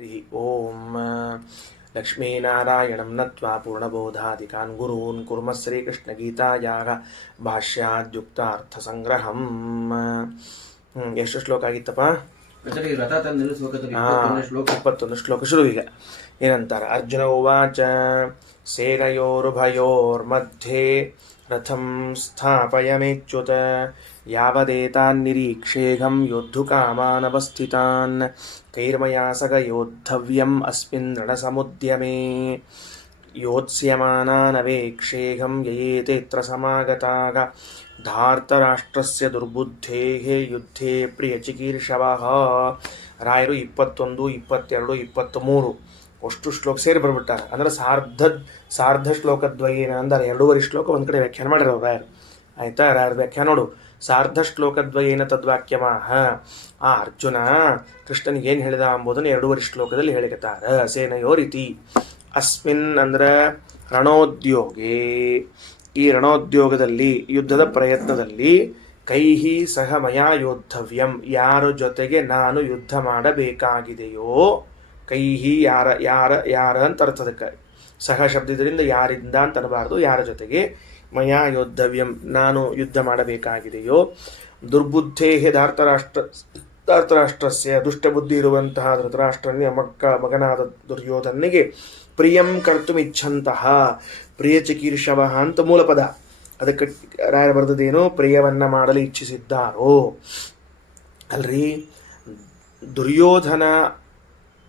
ಹರಿ ಓಂ ಲಕ್ಷ್ಮೀನಾರಾಯಣಂ ನತ್ವಾ ಪೂರ್ಣಬೋಧಾಧಿಕಾನ್ ಗುರೂನ್ ಕುರ್ಮ ಶ್ರೀಕೃಷ್ಣಗೀತಾಯಾಗ ಭಾಷ್ಯಾದ್ಯುಕ್ತಾರ್ಥಸಂಗ್ರಹಂ. ಎಷ್ಟು ಶ್ಲೋಕ ಆಗಿತ್ತಪ್ಪ? ರಥ ತಂದು ನಿಲ್ಲಿಸಬೇಕು. 21 ಶ್ಲೋಕ ಶುರು. ಈಗ ಏನಂತಾರೆ? ಅರ್ಜುನ ಉವಾಚ ಸೇನಯೋರುಭಯೋರ್ಮಧ್ಯೆ ರಥಂ ಸ್ಥಾಪಯಮೇಚ್ಯುತ ಯಾವದೇತಾನ್ ನಿರೀಕ್ಷೇಹಂ ಯೋದ್ಧುಕಾಮಾನವಸ್ಥಿತಾನ್ ಕೈರ್ಮಯಾ ಸಗ ಯೋದ್ಧವ್ಯಂ ಅಸ್ಮಿನ್ ರಣಸಮುದ್ಯಮೇ ಯೋತ್ಸ್ಯಮಾನಾನವೇಕ್ಷೇಹಂ ಯಯೇತೇತ್ರ ಸಮಾಗತಾಗ ಧಾರ್ತರಾಷ್ಟ್ರಸ್ಯ ದುರ್ಬುದ್ಧೇಃ ಯುದ್ಧೇ ಪ್ರಿಯಚಿಕೀರ್ಷವಃ. ರಾಯರು 21, 22, 23 ಅಷ್ಟು ಶ್ಲೋಕ ಸೇರಿ ಬರ್ಬಿಟ್ಟಾರೆ. ಅಂದ್ರೆ ಸಾರ್ಧ ಶ್ಲೋಕದ್ವಯೇನ ಅಂದರೆ 2.5 ಶ್ಲೋಕ ಒಂದು ಕಡೆ ವ್ಯಾಖ್ಯಾನ ಮಾಡಿರೋ ರಾಯರು. ಆಯ್ತಾ? ರಾಯರ ವ್ಯಾಖ್ಯಾನ ನೋಡು. ಸಾರ್ಧ ಶ್ಲೋಕದ್ವಯೇನ ತದ್ವಾಕ್ಯಮಾಹ. ಆ ಅರ್ಜುನ ಕೃಷ್ಣನಿಗೆ ಏನು ಹೇಳಿದ ಎಂಬುದನ್ನು 2.5 ಶ್ಲೋಕದಲ್ಲಿ ಹೇಳಿಕತ್ತಾರ. ಸೇನಯೋರಿತಿ ಅಸ್ಮಿನ್ ಅಂದ್ರೆ ರಣೋದ್ಯೋಗೆ, ಈ ರಣೋದ್ಯೋಗದಲ್ಲಿ ಯುದ್ಧದ ಪ್ರಯತ್ನದಲ್ಲಿ ಕೈಹಿ ಸಹ ಮಯಾ ಯೋದ್ಧವ್ಯಂ, ಯಾರ ಜೊತೆಗೆ ನಾನು ಯುದ್ಧ ಮಾಡಬೇಕಾಗಿದೆಯೋ, ಕೈಹಿ ಯಾರ ಅಂತ ಅರ್ಥದಕ್ಕೆ ಸಹ ಶಬ್ದದಿಂದ ಯಾರಿಂದ ಅಂತ ಅನ್ನಬಾರ್ದು, ಯಾರ ಜೊತೆಗೆ ಮಯಾ ಯೋದ್ಧವ್ಯಂ ನಾನು ಯುದ್ಧ ಮಾಡಬೇಕಾಗಿದೆಯೋ, ದುರ್ಬುದ್ಧೇ ಧಾರ್ತರಾಷ್ಟ್ರಸ್ಯ ದುಷ್ಟಬುದ್ಧಿ ಇರುವಂತಹ ಧೃತರಾಷ್ಟ್ರನಿಗೆ ಮಗನಾದ ದುರ್ಯೋಧನಿಗೆ ಪ್ರಿಯಂ ಕರ್ತುಮಿಚ್ಛಂತಹ ಪ್ರಿಯ ಚಿಕೀರ್ಷವ ಅಂತ ಮೂಲಪದ. ಅದಕ್ಕೆ ರಾಯರು ಬರೆದದೇನು? ಪ್ರಿಯವನ್ನ ಮಾಡಲು ಇಚ್ಛಿಸಿದ್ದಾರೋ. ಅಲ್ರಿ, ದುರ್ಯೋಧನ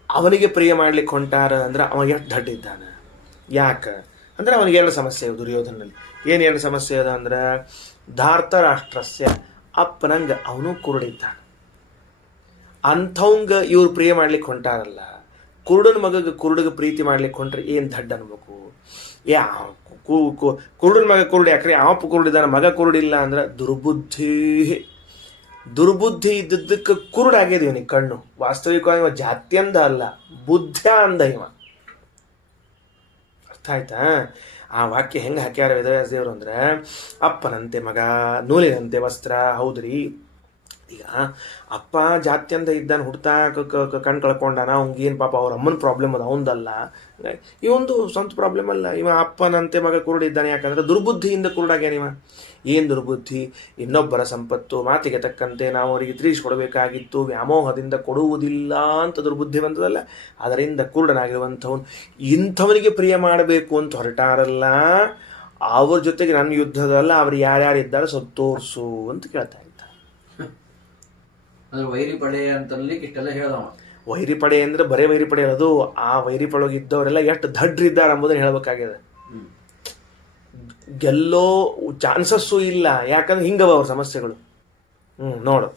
ಅವನಿಗೆ ಪ್ರಿಯ ಮಾಡ್ಲಿಕ್ಕೆ ಹೊಂಟಾರ ಅಂದ್ರೆ ಅವ ಎಷ್ಟು ದಡ್ಡಿದ್ದಾನೆ. ಯಾಕೆ ಅಂದ್ರೆ ಅವನಿಗೆ 2 ಸಮಸ್ಯೆ ಇವೆ ದುರ್ಯೋಧನಲ್ಲಿ. ಏನು 2 ಸಮಸ್ಯೆ ಅದ ಅಂದ್ರೆ, ಧಾರ್ತರಾಷ್ಟ್ರಸ್ಯ ಅಪ್ಪನಂಗ ಅವನು ಕುರುಡಿದ್ದಾನೆ. ಅಂಥವಂಗ ಇವ್ರು ಪ್ರಿಯ ಮಾಡ್ಲಿಕ್ಕೆ ಹೊಂಟಾರಲ್ಲ. ಕುರುಡನ ಕುರುಡಿಗೆ ಪ್ರೀತಿ ಮಾಡ್ಲಿಕ್ಕೆ ಹೊಂಟ್ರೆ ಏನು ದಡ್ಡ ಅನ್ಬೇಕು? ಕುರುಡನ ಮಗ ಕುರುಡು ಯಾಕ್ರಿ? ಅವಪ್ಪ ಕುರುಡಿದ್ದಾನೆ, ಮಗ ಕುರುಡಿಲ್ಲ ಅಂದ್ರೆ ದುರ್ಬುದ್ಧಿ ಇದ್ದದ್ದಕ್ಕೆ ಕುರುಡಾಗ್ಯದ ಇವನಿಗೆ ಕಣ್ಣು. ವಾಸ್ತವಿಕವಾಗಿ ಇವ ಜಾತ್ಯಂದ ಅಲ್ಲ, ಬುದ್ಧ ಅಂದ ಇವ. ಅರ್ಥ ಆಯ್ತಾ? ಆ ವಾಕ್ಯ ಹೆಂಗೆ ಹಾಕ್ಯಾರ ವೇದವ್ಯಾಸ ದೇವರು ಅಂದ್ರೆ, ಅಪ್ಪನಂತೆ ಮಗ, ನೂಲಿನಂತೆ ವಸ್ತ್ರ. ಹೌದ್ರಿ, ಈಗ ಅಪ್ಪ ಜಾತ್ಯಂತ ಇದ್ದಾನೆ, ಹುಡ್ತಾ ಕಣ್ ಕಳ್ಕೊಂಡಾನ, ಅವಂಗೇನು ಪಾಪ ಅವ್ರ ಅಮ್ಮನ ಪ್ರಾಬ್ಲಮ್ ಅದು, ಅವಂದಲ್ಲ. ಇವೊಂದು ಸ್ವಂತ ಪ್ರಾಬ್ಲಮ್ ಅಲ್ಲ. ಇವ ಅಪ್ಪನಂತೆ ಮಗ ಕುರುಡಿದ್ದಾನೆ. ಯಾಕಂದ್ರೆ ದುರ್ಬುದ್ಧಿಯಿಂದ ಕುರುಡಾಗ್ಯಾನ ಇವ. ಏನು ದುರ್ಬುದ್ಧಿ? ಇನ್ನೊಬ್ಬರ ಸಂಪತ್ತು ಮಾತಿಗೆ ತಕ್ಕಂತೆ ನಾವು ಅವರಿಗೆ ತೀರಿಸಿಕೊಡಬೇಕಾಗಿತ್ತು, ವ್ಯಾಮೋಹದಿಂದ ಕೊಡುವುದಿಲ್ಲ ಅಂತ ದುರ್ಬುದ್ಧಿ ಬಂದದಲ್ಲ, ಅದರಿಂದ ಕುರುಡನಾಗಿರುವಂಥವನು. ಇಂಥವನಿಗೆ ಪ್ರಿಯ ಮಾಡಬೇಕು ಅಂತ ಹೊರಟಾರಲ್ಲ, ಅವ್ರ ಜೊತೆಗೆ ನನ್ನ ಯುದ್ಧದಲ್ಲ ಅವ್ರು ಯಾರ್ಯಾರಿದ್ದಾರೆ ಸ್ವಲ್ಪ ತೋರಿಸು ಅಂತ ಕೇಳ್ತಾ ಇದ್ದ. ವೈರಿ ಪಡೆ ಅಂತನ್ಲಿಕ್ಕೆ ಇಷ್ಟೆಲ್ಲ ಹೇಳ್ದವ. ವೈರಿ ಪಡೆ ಅಂದ್ರೆ ಬರೇ ವೈರಿ ಪಡೆ ಹೇಳೋದು, ಆ ವೈರಿ ಪಡೆಗಿದ್ದವರೆಲ್ಲ ಎಷ್ಟು ದಡ್ರಿದ್ದಾರೆ ಎಂಬುದನ್ನು ಹೇಳಬೇಕಾಗಿದೆ. ಗೆಲ್ಲೋ ಚಾನ್ಸಸ್ಸು ಇಲ್ಲ. ಯಾಕಂದ್ರೆ ಹಿಂಗವ ಅವ್ರ ಸಮಸ್ಯೆಗಳು. ನೋಡು,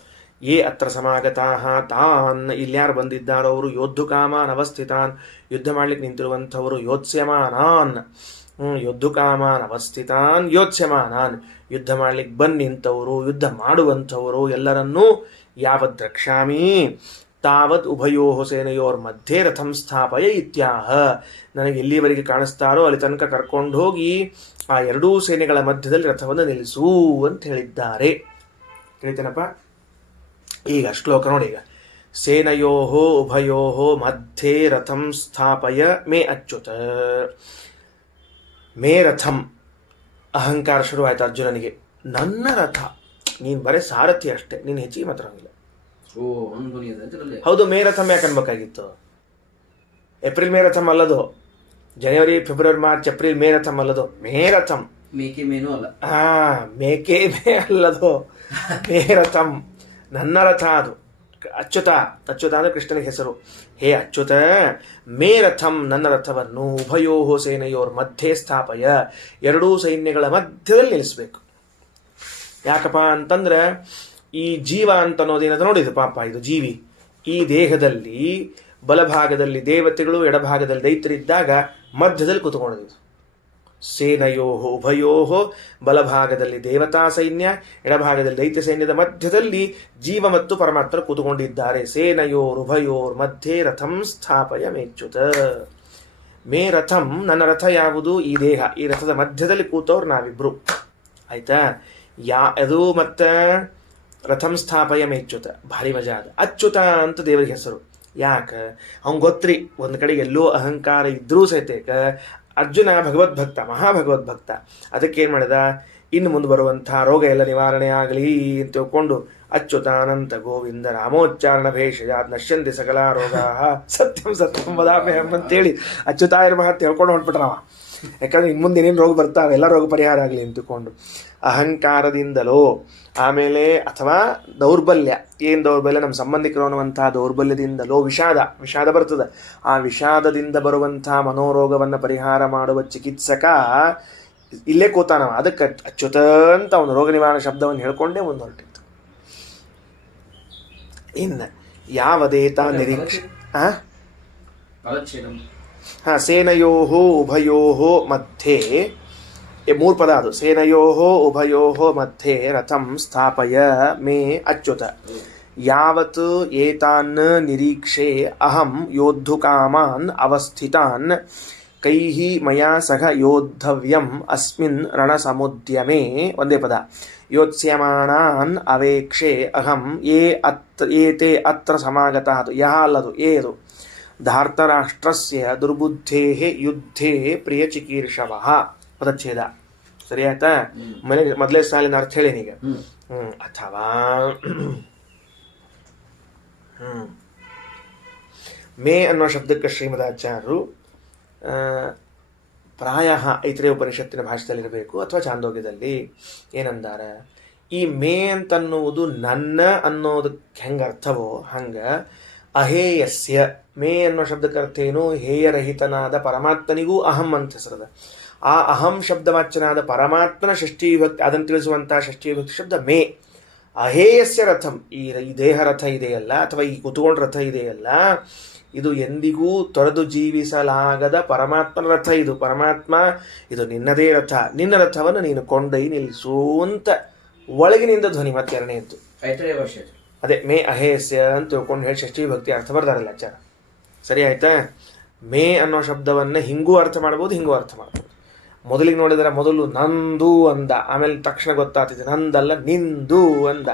ಏ ಅತ್ರ ಸಮಾಗತಾಹ ತಾನ್, ಇಲ್ಲಿ ಯಾರು ಬಂದಿದ್ದಾರೋ ಅವರು ಯೋದ್ಧುಕಾಮಾನ್ ಅವಸ್ಥಿತಾನ್, ಯುದ್ಧ ಮಾಡ್ಲಿಕ್ಕೆ ನಿಂತಿರುವಂಥವರು. ಯೋತ್ಸ್ಯಮಾನಾನ್, ಯೋದ್ಧುಕಾಮಾನ್ ಅವಸ್ಥಿತಾನ್ ಯೋತ್ಸ್ಯಮಾನಾನ್, ಯುದ್ಧ ಮಾಡ್ಲಿಕ್ಕೆ ಬಂದು ನಿಂತವರು, ಯುದ್ಧ ಮಾಡುವಂಥವರು ಎಲ್ಲರನ್ನೂ ಯಾವದ್ ರಕ್ಷಾಮಿ ತಾವದ್ ಉಭಯೋ ಸೇನೆಯೋರ್ ಮಧ್ಯೆ ರಥಂ ಸ್ಥಾಪಯ ಇತ್ಯಾಹ, ನನಗೆ ಎಲ್ಲಿವರೆಗೆ ಕಾಣಿಸ್ತಾರೋ ಅಲ್ಲಿ ತನಕ ಕರ್ಕೊಂಡು ಹೋಗಿ ಆ 2 ಸೇನೆಗಳ ಮಧ್ಯದಲ್ಲಿ ರಥವನ್ನು ನಿಲ್ಲಿಸು ಅಂತ ಹೇಳಿದ್ದಾರೆ. ತಿಳಿತೇನಪ್ಪ? ಈಗ ಶ್ಲೋಕ ನೋಡಿ. ಈಗ ಸೇನಯೋ ಉಭಯೋ ಮಧ್ಯೆ ರಥಂ ಸ್ಥಾಪಯ ಮೇ ಅಚ್ಯುತ. ಮೇ ರಥಂ, ಅಹಂಕಾರ ಶುರುವಾಯ್ತು ಅರ್ಜುನನಿಗೆ. ನನ್ನ ರಥ, ನೀನು ಬರೀ ಸಾರಥಿ ಅಷ್ಟೇ, ನೀನು ಹೆಚ್ಚಿಗೆ ಮಾತ್ರ ಹಂಗಿಲ್ಲ. ಹೌದು, ಮೇ ರಥಂ ಯಾಕೆ ಅನ್ಬೇಕಾಗಿತ್ತು? ಏಪ್ರಿಲ್ ಮೇ ರಥಂ ಅಲ್ಲದು, ಜನವರಿ ಫೆಬ್ರವರಿ ಮಾರ್ಚ್ ಏಪ್ರಿಲ್ ಮೇ ರಥಂ ಅಲ್ಲದು, ಮೇ ರಥಂ. ಮೇಕೆ ಮೇನೂ ಅಲ್ಲ. ಮೇಕೆ ಮೇ ಅಲ್ಲದು, ಮೇ ರಥಂ, ನನ್ನ ರಥ ಅದು. ಅಚ್ಯುತ, ಅಚ್ಯುತ ಅಂದ್ರೆ ಕೃಷ್ಣನಿಗೆ ಹೆಸರು. ಹೇ ಅಚ್ಯುತ, ಮೇ ರಥಂ, ನನ್ನ ರಥವನ್ನು ಉಭಯೋ ಸೇನೆಯೋರ್ ಮಧ್ಯೆ ಸ್ಥಾಪಯ, 2 ಸೈನ್ಯಗಳ ಮಧ್ಯದಲ್ಲಿ ನಿಲ್ಲಿಸಬೇಕು. ಯಾಕಪ್ಪ ಅಂತಂದ್ರೆ, ಈ ಜೀವ ಅಂತ ಅನ್ನೋದೇನದ ನೋಡಿದು ಪಾಪ, ಇದು ಜೀವಿ. ಈ ದೇಹದಲ್ಲಿ ಬಲಭಾಗದಲ್ಲಿ ದೇವತೆಗಳು, ಎಡಭಾಗದಲ್ಲಿ ದೈತ್ಯರಿದ್ದಾಗ ಮಧ್ಯದಲ್ಲಿ ಕೂತ್ಕೊಂಡಿದ್ದು. ಸೇನಯೋ ಉಭಯೋ, ಬಲಭಾಗದಲ್ಲಿ ದೇವತಾ ಸೈನ್ಯ, ಎಡಭಾಗದಲ್ಲಿ ದೈತ್ಯ ಸೈನ್ಯದ ಮಧ್ಯದಲ್ಲಿ ಜೀವ ಮತ್ತು ಪರಮಾತ್ಮ ಕೂತ್ಕೊಂಡಿದ್ದಾರೆ. ಸೇನಯೋರ್ ಉಭಯೋರ್ ಮಧ್ಯೆ ರಥಂ ಸ್ಥಾಪಯ ಮೇಚ್ಯುತ. ಮೇ ರಥಂ, ನನ್ನ ರಥ ಯಾವುದು? ಈ ದೇಹ. ಈ ರಥದ ಮಧ್ಯದಲ್ಲಿ ಕೂತವ್ರು ನಾವಿಬ್ರು. ಆಯ್ತಾ? ಅದು ಮತ್ತೆ ರಥಂ ಸ್ಥಾಪಯ ಮೇಚ್ಯುತ, ಭಾರಿ ಮಜಾ ಅದು. ಅಚ್ಯುತ ಅಂತ ದೇವರಿಗೆ ಹೆಸರು. ಯಾಕೆ ಅವ್ನು ಗೊತ್ತ್ರಿ ಒಂದು ಕಡೆ ಎಲ್ಲೋ ಅಹಂಕಾರ ಇದ್ರೂ ಸಹಿತೇಕ ಅರ್ಜುನ ಭಗವದ್ಭಕ್ತ ಮಹಾಭಗವದ್ಭಕ್ತ. ಅದಕ್ಕೆ ಏನು ಮಾಡಿದ, ಇನ್ನು ಮುಂದೆ ಬರುವಂಥ ರೋಗ ಎಲ್ಲ ನಿವಾರಣೆ ಆಗಲಿ ಅಂತ ತಿಳ್ಕೊಂಡು ಅಚ್ಯುತಾನಂತ ಗೋವಿಂದ ರಾಮೋಚ್ಚಾರಣ ಭೇಷಜಾದ್ ನಶ್ಯಂತಿ ಸಕಲ ರೋಗ ಸತ್ಯಂ ಸತ್ಯಂ ವದಾಮ್ಯಹಂ ಅಂತೇಳಿ ಅಚ್ಯುತಾಯ ಮಹಾ ತಿಳ್ಕೊಂಡು ಹೊಂಟ್ಬಿಟ್ರವ. ಯಾಕಂದ್ರೆ ಇನ್ನು ಮುಂದೆ ಏನೇನು ರೋಗ ಬರ್ತಾವೆ ಎಲ್ಲ ರೋಗ ಪರಿಹಾರ ಆಗಲಿ ಅಂತಕೊಂಡು ಅಹಂಕಾರದಿಂದಲೋ, ಆಮೇಲೆ ಅಥವಾ ದೌರ್ಬಲ್ಯ, ಏನು ದೌರ್ಬಲ್ಯ, ನಮ್ಮ ಸಂಬಂಧಿಕರು ಅನ್ನುವಂಥ ದೌರ್ಬಲ್ಯದಿಂದಲೋ ವಿಷಾದ ಬರ್ತದೆ. ಆ ವಿಷಾದದಿಂದ ಬರುವಂಥ ಮನೋರೋಗವನ್ನು ಪರಿಹಾರ ಮಾಡುವ ಚಿಕಿತ್ಸಕ ಇಲ್ಲೇ ಕೂತಾನವ. ಅದಕ್ಕೆ ಅಚ್ಯುತ ಅಂತ ಅವನು ರೋಗ ನಿವಾರಣೆ ಶಬ್ದವನ್ನು ಹೇಳ್ಕೊಂಡೇ ಮುಂದುವರೆಟಿತ್ತು. ಇನ್ನು ಯಾವದೇತ ನಿರೀಕ್ಷೆ ಸೇನಯೋ ಉಭಯೋ ಮಧ್ಯೆ, 3 ಪದ ಅದು. ಸೇನಯೋ ಉಭಯೋ ಮಧ್ಯೆ ರಥಂ ಸ್ಥಾಪಯ ಮೇ ಅಚ್ಯುತ ಯಾವತ್ ಏತಾನ್ ನಿರೀಕ್ಷೆ ಅಹಂ ಯೋದ್ಧುಕಾಮಾನ್ ಅವಸ್ಥಿತಾನ್ ಕೈಃ ಮಯಾ ಸಹ ಯೋದ್ಧವ್ಯಂ ಅಸ್ಮಿನ್ ರಣಸಮುದ್ಯಮೇ. ಒಂದೇ ಪದ. ಯೋತ್ಸ್ಯಮಾನಾನ್ ಅವೇಕ್ಷೆ ಅಹಂ ಏತೆ ಅತ್ರ ಸಮಾಗತಃ. ಯಹ ಅಲ್ಲದು ಏದು. ಧಾರ್ತರಾಷ್ಟ್ರಸ್ಯ ದುರ್ಬುದ್ಧೇಃ ಯುದ್ಧೇ ಪ್ರಿಯಚಿಕೀರ್ಷವಃ. ಪದಚ್ಛೇದ ಸರಿ ಆಯ್ತಾ? ಮೊದಲೇ ಸಾಲಿನ ಅರ್ಥ ಹೇಳೀನೀಗ. ಅಥವಾ ಮೇ ಅನ್ನೋ ಶಬ್ದಕ್ಕೆ ಶ್ರೀಮದಾಚಾರ್ಯರು ಪ್ರಾಯ ಐತ್ರೇಯ ಉಪನಿಷತ್ತಿನ ಭಾಷೆದಲ್ಲಿರಬೇಕು ಅಥವಾ ಚಾಂದೋಗ್ಯದಲ್ಲಿ ಏನಂದಾರ, ಈ ಮೇ ಅಂತನ್ನುವುದು ನನ್ನ ಅನ್ನೋದಕ್ಕೆ ಹೆಂಗೆ ಅರ್ಥವೋ ಹಂಗೆ ಅಹೇಯಸ್ಯ, ಮೇ ಅನ್ನೋ ಶಬ್ದಕ್ಕೆ ಅರ್ಥ ಏನು, ಹೇಯರಹಿತನಾದ ಪರಮಾತ್ಮನಿಗೂ ಅಹಂ ಅಂತ ಹೆಸರದ. ಆ ಅಹಂ ಶಬ್ದವಾಚ್ಯನಾದ ಪರಮಾತ್ಮನ ಷಷ್ಠಿ ವಿಭಕ್ತಿ ಅದನ್ನು ತಿಳಿಸುವಂತಹ ಷಷ್ಠಿ ವಿಭಕ್ತಿ ಶಬ್ದ ಮೇ. ಅಹೇಯಸ್ಯ ರಥಂ, ಈ ದೇಹ ರಥ ಇದೆಯಲ್ಲ ಅಥವಾ ಈ ಕುತ್ಕೊಂಡ ರಥ ಇದೆಯಲ್ಲ, ಇದು ಎಂದಿಗೂ ತೊರೆದು ಜೀವಿಸಲಾಗದ ಪರಮಾತ್ಮನ ರಥ. ಇದು ಪರಮಾತ್ಮ, ಇದು ನಿನ್ನದೇ ರಥ, ನಿನ್ನ ರಥವನ್ನು ನೀನು ಕೊಂಡೊಯ್ದು ನಿಲ್ಲಿಸು ಅಂತ ಒಳಗಿನಿಂದ ಧ್ವನಿ. ಮತ್ತೆ ಎರಡನೇದ್ದು ಅದೇ ಮೇ ಅಹೇಸ್ಯ ಅಂತ ತಿಳ್ಕೊಂಡು ಹೇಳಿ ಷಷ್ಠಿ ವಿಭಕ್ತಿ ಅರ್ಥ ಬರ್ದಾರಲ್ಲ ಆಚಾರ. ಸರಿ ಆಯ್ತಾ? ಮೇ ಅನ್ನೋ ಶಬ್ದವನ್ನು ಹಿಂಗೂ ಅರ್ಥ ಮಾಡ್ಬೋದು, ಹಿಂಗೂ ಅರ್ಥ ಮಾಡ್ಬೋದು. ಮೊದಲಿಗೆ ನೋಡಿದರೆ ಮೊದಲು ನಂದು ಅಂದ, ಆಮೇಲೆ ತಕ್ಷಣ ಗೊತ್ತಾಗ್ತಿದೆ ನಂದಲ್ಲ ನಿಂದು ಅಂದ.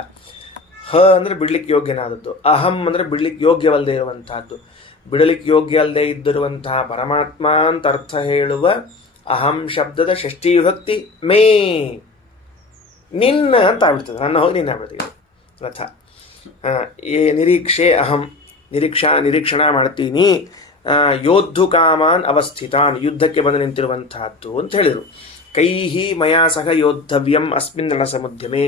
ಹ ಅಂದರೆ ಬಿಡ್ಲಿಕ್ಕೆ ಯೋಗ್ಯನಾದದ್ದು, ಅಹಂ ಅಂದರೆ ಬಿಡ್ಲಿಕ್ಕೆ ಯೋಗ್ಯವಲ್ಲದೆ ಇರುವಂತಹದ್ದು. ಬಿಡಲಿಕ್ಕೆ ಯೋಗ್ಯ ಅಲ್ಲದೆ ಇದ್ದಿರುವಂತಹ ಪರಮಾತ್ಮ ಅಂತ ಅರ್ಥ ಹೇಳುವ ಅಹಂ ಶಬ್ದದ ಷಷ್ಠಿ ವಿಭಕ್ತಿ ಮೇ, ನಿನ್ನ ಅಂತ ಆಗ್ಬಿಡ್ತದೆ. ನನ್ನ ಹೋಗಿ ನಿನ್ನ ಆಗ್ಬಿಡ್ತೀವಿ ರಥ. ನಿರೀಕ್ಷೆ ಅಹಂ, ನಿರೀಕ್ಷಣಾ ಮಾಡ್ತೀನಿ. ಯೋದ್ಧು ಕಾಮಾನ್ ಅವಸ್ಥಿತಾನ್, ಯುದ್ಧಕ್ಕೆ ಬಂದು ನಿಂತಿರುವಂತಹದ್ದು ಅಂತ ಹೇಳಿದರು. ಕೈಹಿ ಮಯಾ ಸಹ ಯೋದ್ಧವ್ಯಂ ಅಸ್ಮಿನ್ ರಣಸಮುದ್ಯಮೆ,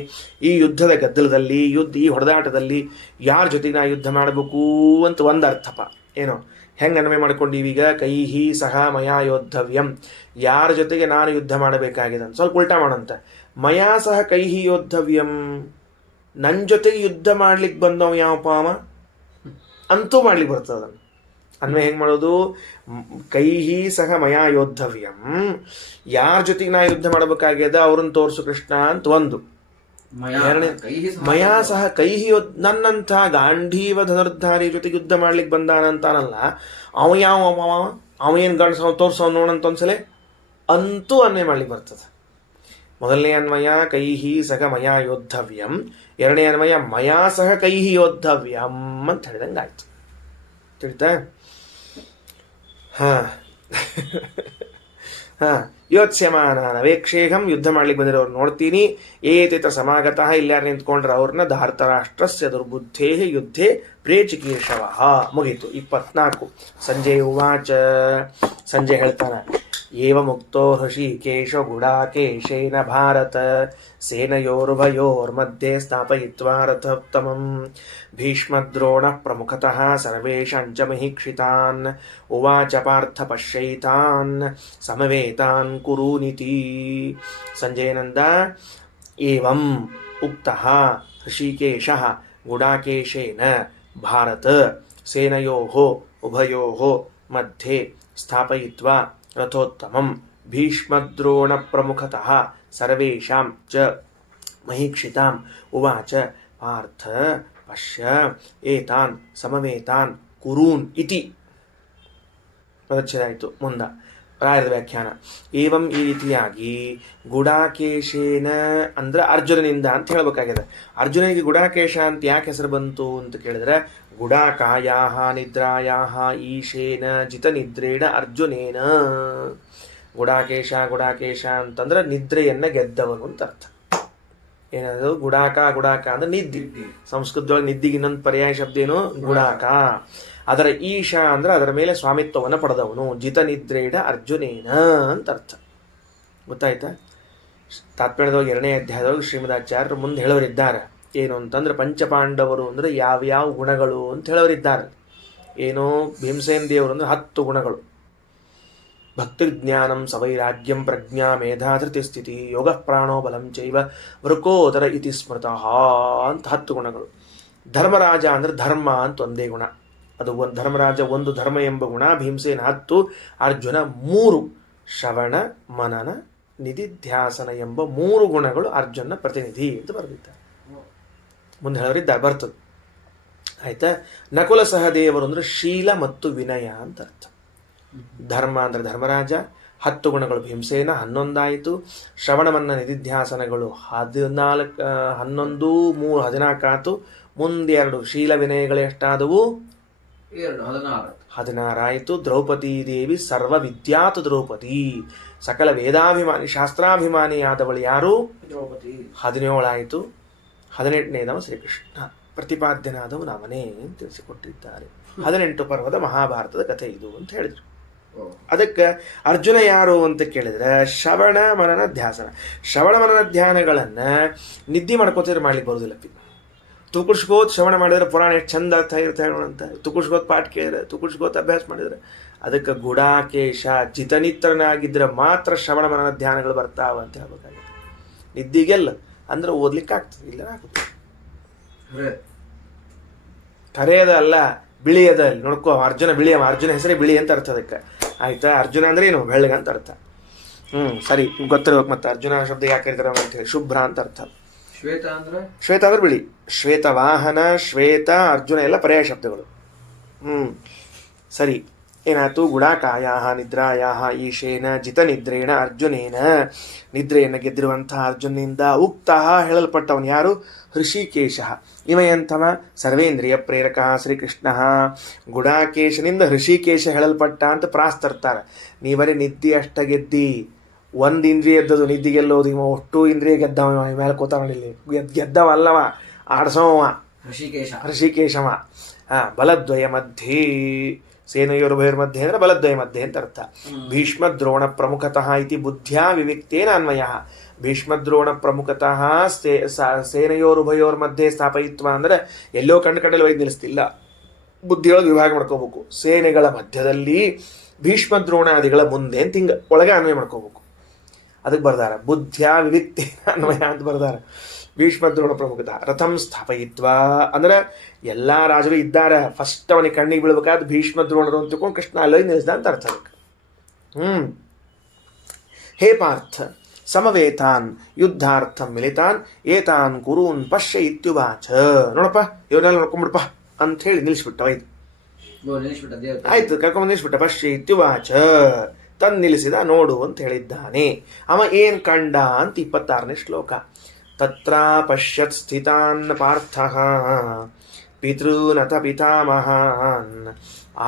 ಈ ಯುದ್ಧದ ಗದ್ದಲದಲ್ಲಿ, ಈ ಹೊಡೆದಾಟದಲ್ಲಿ ಯಾರ ಜೊತೆಗೆ ನಾ ಯುದ್ಧ ಮಾಡಬೇಕು ಅಂತ ಒಂದು ಅರ್ಥಪ. ಏನೋ ಹೆಂಗೆ ಅನ್ವಯ ಮಾಡ್ಕೊಂಡಿವೀಗ, ಕೈಹಿ ಸಹ ಮಯಾ ಯೋದ್ಧವ್ಯಂ, ಯಾರ ಜೊತೆಗೆ ನಾನು ಯುದ್ಧ ಮಾಡಬೇಕಾಗಿದೆ ಅಂತ. ಸ್ವಲ್ಪ ಉಲ್ಟಾ ಮಾಡಂತ, ಮಯಾ ಸಹ ಕೈಹಿ ಯೋದ್ಧವ್ಯಂ, ನನ್ನ ಜೊತೆಗೆ ಯುದ್ಧ ಮಾಡ್ಲಿಕ್ಕೆ ಬಂದವ ಯಾವಪ್ಪ ಅವ ಅಂತೂ ಮಾಡ್ಲಿಕ್ಕೆ ಬರ್ತದೆ. ಅದನ್ನು ಅನ್ವಯ ಹೆಂಗೆ ಮಾಡೋದು, ಕೈಹಿ ಸಹ ಮಯಾ ಯೋದ್ಧವ್ಯಂ, ಯಾರ ಜೊತೆಗೆ ನಾ ಯುದ್ಧ ಮಾಡಬೇಕಾಗ್ಯದ ಅವ್ರನ್ನ ತೋರಿಸು ಕೃಷ್ಣ ಅಂತ ಒಂದು. ಎರಡನೇ ಮಯಾ ಸಹ ಕೈಹಿ ನನ್ನಂಥ ಗಾಂಧೀವ ಧನುರ್ಧಾರಿ ಜೊತೆಗೆ ಯುದ್ಧ ಮಾಡ್ಲಿಕ್ಕೆ ಬಂದಾನಂತಾನಲ್ಲ, ಅವ ಏನು ಗಂಡಸ ತೋರ್ಸವ್ ನೋಡಂತ ಒಂದ್ಸಲ ಅಂತೂ ಅನ್ವಯ ಮಾಡ್ಲಿಕ್ಕೆ ಬರ್ತದೆ. ಮೊದಲನೇ ಅನ್ವಯ ಕೈಹಿ ಸಹ ಮಯಾ ಯೋದ್ಧವ್ಯಂ, ಎರಡನೇ ಅನ್ವಯ ಮಯಾ ಸಹ ಕೈಹಿ ಯೋದ್ಧವ್ಯಂ ಅಂತ ಹೇಳಿದಂಗೆ ಆಯ್ತು. ತಿಳಿತಾ? ಯೋತ್ಸ್ಯಮಾನ ಅವೇಕ್ಷೇಹಂ, ಯುದ್ಧ ಮಾಡ್ಲಿಕ್ಕೆ ಬಂದಿರೋರು ನೋಡ್ತೀನಿ. ಏತೇತ ಸಮಾಗತಃ, ಇಲ್ಲಾರು ನಿಂತ್ಕೊಂಡ್ರೆ ಅವ್ರನ್ನ ಧಾರ್ತರಾಷ್ಟ್ರಸ್ಯ ದುರ್ಬುದ್ಧೇ ಯುದ್ಧೇ ಪ್ರೇಚಿಕೀರ್ಷವಃ. ಮುಗೀತು. 24. ಸಂಜಯ ಉವಾಚ, ಸಂಜೆ ಹೇಳ್ತಾನೆ, ಏವ ಮುಕ್ತೋ ಹೃಷಿಕೇಶೋ ಗುಡಾಕೇಶೇನ ಭಾರತ ಸೇನಯೋರುಭಯೋರ್ಮಧ್ಯೆ ಸ್ಥಾಪಯಿತ್ವಾ ರಥೋತ್ತಮಂ ಭೀಷ್ಮದ್ರೋಣ ಪ್ರಮುಖತಃ ಸರ್ವೇಷಾಂಚ ಮಹೀಕ್ಷಿತಾನ್ ಉವಾಚ ಪಾರ್ಥ ಪಶ್ಯೈತಾನ್ ಸಮವೇತಾನ್ ಕುರುನಿತಿ. ಸಂಜಯನಂದ, ಏವಂ ಉಕ್ತಃ ಹೃಷಿಕೇಶಃ ಗುಡಾಕೇಶೇನ ಭಾರತ ಸೇನಯೋಃ ಉಭಯೋಃ ಮಧ್ಯೆ ಸ್ಥಾಪಯಿತ್ವಾ ರಥೋತ್ತಮಂ ಭೀಷ್ಮದ್ರೋಣ ಪ್ರಮುಖತಃ ಸರ್ವೇಷಾಂ ಚ ಮಹೀಕ್ಷಿತಾಂ ಉವಾಚ ಪಾರ್ಥ ಪಶ್ಯ ಏತಾನ್ ಸಮವೇತಾನ್ ಕುರೂನ್ ಇತಿ. ಪದಚ್ಛೇದಾಯಿತು. ಮುಂದ ರಾಯರ ವ್ಯಾಖ್ಯಾನ. ಏವಂ ಈ ರೀತಿಯಾಗಿ ಗುಡಾಕೇಶೇನ ಅಂದ್ರೆ ಅರ್ಜುನನಿಂದ ಅಂತ ಹೇಳಬೇಕಾಗಿದೆ. ಅರ್ಜುನನಿಗೆ ಗುಡಾಕೇಶ ಅಂತ ಯಾಕೆ ಹೆಸರು ಬಂತು ಅಂತ ಕೇಳಿದ್ರೆ, ಗುಡಾಕಾಯಾಹ ನಿದ್ರಾಯಾಹ ಈಶೇನ ಜಿತ ನಿದ್ರೇಣ ಅರ್ಜುನೇನ. ಗುಡಾಕೇಶ ಗುಡಾಕೇಶ ಅಂತಂದ್ರೆ ನಿದ್ರೆಯನ್ನ ಗೆದ್ದವನು ಅಂತ ಅರ್ಥ. ಏನದು ಗುಡಾಕ ಅಂದ್ರೆ ನಿದ್ದಿ. ಸಂಸ್ಕೃತದೊಳಗೆ ನಿದ್ದಿಗೆ ಇನ್ನೊಂದು ಪರ್ಯಾಯ ಶಬ್ದ ಏನು, ಗುಡಾಕ. ಅದರ ಈಶಾ ಅಂದ್ರೆ ಅದರ ಮೇಲೆ ಸ್ವಾಮಿತ್ವವನ್ನು ಪಡೆದವನು. ಜಿತ ನಿದ್ರೇಣ ಅರ್ಜುನೇನ ಅಂತ ಅರ್ಥ. ಗೊತ್ತಾಯ್ತಾ? ತಾತ್ಪರ್ಯದೊಳಗೆ 2ನೇ ಅಧ್ಯಾಯದೊಳಗೆ ಶ್ರೀಮದಾಚಾರ್ಯರು ಮುಂದೆ ಹೇಳೋರಿದ್ದಾರೆ. ಏನು ಅಂತಂದ್ರೆ ಪಂಚಪಾಂಡವರು ಅಂದ್ರೆ ಯಾವ್ಯಾವ ಗುಣಗಳು ಅಂತ ಹೇಳೋರಿದ್ದಾರೆ. ಏನು, ಭೀಮಸೇನ ದೇವರು ಅಂದ್ರೆ 10 ಗುಣಗಳು. ಭಕ್ತಿ ಜ್ಞಾನಂ ಸವೈರಾಗ್ಯಂ ಪ್ರಜ್ಞಾ ಮೇಧಾಧೃತಿ ಸ್ಥಿತಿ ಯೋಗ ಪ್ರಾಣೋ ಬಲಂ ಚೈವ ವೃಕೋದರ ಇತಿ ಸ್ಮೃತಃ ಅಂತ 10 ಗುಣಗಳು. ಧರ್ಮರಾಜ ಅಂದ್ರೆ ಧರ್ಮ ಅಂತ ಒಂದೇ ಗುಣ. ಅದು ಒಂದು ಧರ್ಮರಾಜ, ಒಂದು ಧರ್ಮ ಎಂಬ ಗುಣ. ಭೀಮಸೇನ 10, ಅರ್ಜುನ 3. ಶ್ರವಣ ಮನನ ನಿಧಿಧ್ಯಾಸನ ಎಂಬ 3 ಗುಣಗಳು ಅರ್ಜುನ ಪ್ರತಿನಿಧಿ ಅಂತ ಬರೆದಿದ್ದಾರೆ. ಮುಂದೆ ಹೇಳೋರಿದ್ದಾರೆ, ಬರ್ತದೆ. ಆಯ್ತಾ? ನಕುಲ ಸಹದೇವರು ಅಂದ್ರೆ ಶೀಲ ಮತ್ತು ವಿನಯ ಅಂತ ಅರ್ಥ. ಧರ್ಮ ಅಂದ್ರೆ ಧರ್ಮರಾಜ, 10 ಗುಣಗಳು ಭೀಮಸೇನ, 11 ಆಯಿತು. ಶ್ರವಣಮನ್ನ ನಿಧಿಧ್ಯಾಸನಗಳು 14, 11, 3, 14 ಆಯಿತು. ಮುಂದೆ 2 ಶೀಲ ವಿನಯಗಳು ಎಷ್ಟಾದವು? 16 ಆಯಿತು. ದ್ರೌಪದಿ ದೇವಿ ಸರ್ವ ವಿದ್ಯಾತು ದ್ರೌಪದಿ, ಸಕಲ ವೇದಾಭಿಮಾನಿ ಶಾಸ್ತ್ರಾಭಿಮಾನಿಯಾದವಳು ಯಾರು? ದ್ರೌಪದಿ. 17 ಆಯಿತು. 18ನೇದವ ಶ್ರೀಕೃಷ್ಣ, ಪ್ರತಿಪಾದ್ಯನಾದವು ನಾಮನೇ ಅಂತ ತಿಳಿಸಿಕೊಟ್ಟಿದ್ದಾರೆ. 18 ಪರ್ವದ ಮಹಾಭಾರತದ ಕಥೆ ಇದು ಅಂತ ಹೇಳಿದ್ರು. ಅದಕ್ಕೆ ಅರ್ಜುನ ಯಾರು ಅಂತ ಕೇಳಿದ್ರೆ, ಶ್ರವಣ ಮನನ ಧ್ಯಾಸನ. ಶ್ರವಣ ಮನನ ಧ್ಯಾನಗಳನ್ನ ನಿದ್ದೆ ಮಾಡ್ಕೋತಿದ್ರೆ ಮಾಡ್ಲಿಕ್ಕೆ ಬರೋದಿಲ್ಲ. ತುಕುಡ್ಸ್ಕೋತ್ ಶ್ರವಣ ಮಾಡಿದ್ರೆ ಪುರಾಣ ಎಷ್ಟು ಚಂದ ಅರ್ಥ ಇರುತ್ತೆ ಅಂತ. ತುಕುಡ್ಸ್ಕೋತ್ ಪಾಠ ಕೇಳಿದ್ರೆ, ತುಕುಡ್ಸ್ಕೋತ್ ಅಭ್ಯಾಸ ಮಾಡಿದ್ರೆ. ಅದಕ್ಕೆ ಗುಡಾಕೇಶ ಜಿತನಿತ್ರನಾಗಿದ್ರೆ ಮಾತ್ರ ಶ್ರವಣ ಮನನ ಧ್ಯಾನಗಳು ಬರ್ತಾವ ಅಂತ ಹೇಳ್ಬೇಕಾಗುತ್ತೆ. ನಿದ್ದಿಗೆಲ್ಲ ಅಂದ್ರೆ ಓದ್ಲಿಕ್ಕೆ ಆಗ್ತದೆ, ಇಲ್ಲ ಆಗುತ್ತೆ. ಕರೆಯದ ಅಲ್ಲ, ಬಿಳಿಯದ. ನೋಡ್ಕೋ, ಅರ್ಜುನ ಬಿಳಿಯ, ಅರ್ಜುನ ಹೆಸರೇ ಬಿಳಿ ಅಂತ ಅರ್ಥ ಅದಕ್ಕೆ. ಆಯ್ತಾ? ಅರ್ಜುನ ಅಂದ್ರೆ ಏನು? ಬೆಳ್ಳಗ ಅಂತ ಅರ್ಥ. ಸರಿ, ಗೊತ್ತಿರ್ಬೇಕು. ಮತ್ತೆ ಅರ್ಜುನ ಶಬ್ದ ಯಾಕೆ ಕರೀತಾರೆ ಅಂತ ಹೇಳಿ, ಶುಭ್ರ ಅಂತ ಅರ್ಥ. ಶ್ವೇತ ಅಂದ್ರೆ ಬಿಳಿ. ಶ್ವೇತ ವಾಹನ, ಶ್ವೇತ, ಅರ್ಜುನ ಎಲ್ಲ ಪರ್ಯಾಯ ಶಬ್ದಗಳು. ಸರಿ, ಏನಾಯ್ತು? ಗುಡಾಕಾಯಾಹ ನಿದ್ರಾಯಾಹ ಈಶೇನ ಜಿತ ನಿದ್ರೇಣ ಅರ್ಜುನೇನ. ನಿದ್ರೆಯನ್ನು ಗೆದ್ದಿರುವಂತಹ ಅರ್ಜುನಿಂದ ಉಕ್ತಃ ಹೇಳಲ್ಪಟ್ಟವನು ಯಾರು? ಹೃಷಿಕೇಶ. ಇವ ಎಂಥವ? ಸರ್ವೇಂದ್ರಿಯ ಪ್ರೇರಕ ಶ್ರೀಕೃಷ್ಣ. ಗುಡಾಕೇಶನಿಂದ ಹೃಷಿಕೇಶ ಹೇಳಲ್ಪಟ್ಟ ಅಂತ ಪ್ರಾಸ್ತರ್ತಾರೆ. ನೀವರೇ ನಿದ್ದೆ ಅಷ್ಟ ಗೆದ್ದಿ, 1 ಇಂದ್ರಿಯ ಗೆದ್ದದು, ನಿದ್ದೆ ಗೆಲ್ಲೋದು. ಇವ ಒಟ್ಟು ಇಂದ್ರಿಯ ಗೆದ್ದವ, ಮೇಲೆ ಕೂತವನಿಲ್ಲಿ ಗೆದ್ದವ ಅಲ್ಲವ, ಆಡ್ಸವ ಹೃಷಿಕೇಶವ. ಬಲದ್ವಯ ಮಧ್ಯೆ, ಸೇನೆಯೋರುಭಯೋರ್ ಮಧ್ಯೆ ಅಂದ್ರೆ ಬಲದ್ವಯ ಮಧ್ಯೆ ಅಂತ ಅರ್ಥ. ಭೀಷ್ಮ ದ್ರೋಣ ಪ್ರಮುಖತಃ ಇತಿ ಬುದ್ಧ್ಯಾ ವಿವಿಕ್ತೇನ ಅನ್ವಯ. ಭೀಷ್ಮ ದ್ರೋಣ ಪ್ರಮುಖತಃ ಸೇನೆಯೋರುಭಯೋರ್ ಮಧ್ಯೆ ಸ್ಥಾಪಯಿತ್ವ ಅಂದ್ರೆ ಎಲ್ಲೋ ಕಣ್ಣಲ್ಲಿ ಒಯ್ದು ನಿಲ್ಲಿಸ್ತಿಲ್ಲ, ಬುದ್ಧಿಯೊಳಗೆ ವಿಭಾಗ ಮಾಡ್ಕೋಬೇಕು. ಸೇನೆಗಳ ಮಧ್ಯದಲ್ಲಿ ಭೀಷ್ಮ ದ್ರೋಣಾದಿಗಳ ಮುಂದೆ ಅಂತ ಹಿಂಗ ಒಳಗೆ ಅನ್ವಯ ಮಾಡ್ಕೋಬೇಕು. ಅದಕ್ಕೆ ಬರ್ದಾರ ಬುದ್ಧ್ಯಾ ವಿವಿಕ್ತೇನ ಅನ್ವಯ ಅಂತ ಬರ್ದಾರ. ಭೀಷ್ಮ ದ್ರೋಣ ಪ್ರಮುಖತ ರಥಂ ಸ್ಥಾಪಯಿತ್ವ ಅಂದ್ರೆ ಎಲ್ಲಾ ರಾಜರು ಇದ್ದಾರೆ, ಫಸ್ಟ್ ಅವನಿಗೆ ಕಣ್ಣಿಗೆ ಬೀಳ್ಬೇಕಾದ್ರೆ ಭೀಷ್ಮ ದ್ರೋಣರು ಅಂತ ತಿಳ್ಕೊಂಡು ಕೃಷ್ಣ ಅಲ್ಲೋಯ್ ನಿಲ್ಲಿಸ್ದ ಅಂತ ಅರ್ಥ ಅದಕ್ಕೆ. ಹೇ ಪಾರ್ಥ ಸಮವೇತಾನ್ ಯುದ್ಧಾರ್ಥಂ ಮಿಲಿತಾನ್ ಏತಾನ್ ಕುರೂನ್ ಪಶ್ಯ ಇತ್ಯುವಾಚ. ನೋಡಪ್ಪ, ಇವನ್ನೆಲ್ಲ ನೋಡ್ಕೊಂಡ್ಬಿಡಪ್ಪ ಅಂತ ಹೇಳಿ ನಿಲ್ಲಿಸ್ಬಿಟ್ಟ. ಆಯ್ತು, ಕರ್ಕೊಂಡ್ ನಿಲ್ಲಿಸ್ಬಿಟ್ಟ. ಪಶ್ಯ ಇತ್ಯುವಾಚ, ತನ್ ನಿಲ್ಲಿಸಿದ, ನೋಡು ಅಂತ ಹೇಳಿದ್ದಾನೆ. ಅವ ಏನ್ ಕಂಡ ಅಂತ 26ನೇ ಶ್ಲೋಕ. ತತ್ರ ಪಶ್ಯತ್ ಸ್ಥಿತಾನ್ ಪಾರ್ಥಃ ಪಿತೃನತ ಪಿತಾಮಹಾನ್